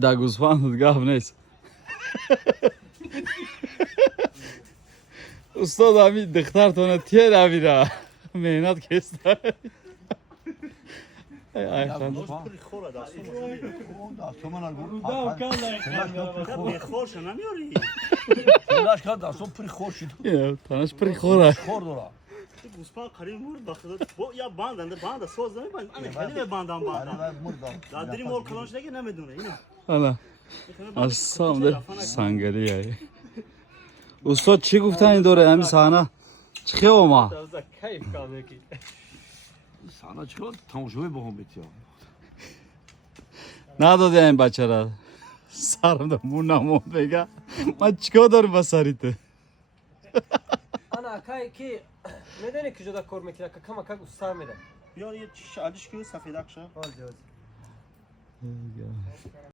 در گوسفند گاف نیست. استاد همین دخترتونه تیر اویرا مهنت کسته. ای خان خوش نمیاری تلاش کرد دستم پری خوش شد. تنش پری خوره. خورد ورا. گوسفند قریب مرد بخدا با یا باند سوز نمیبند انا خیلی به باندم دادری مول کلانش نگه نمیدونه اینا حالا اصلا ده سنگری ای. استاد چی گفتن این دوره همین صحنه؟ چی اوما؟ کیف کرده کی سانا چیکار تماشاوی با هم بیتیا. نداده این بچه را سرم ده مون نمون بگه من چیکار دارم با سریته. انا کای کی میدونی کجا دا کار میکنه که کم استاد میده. یا یه چالش که سفید اکشا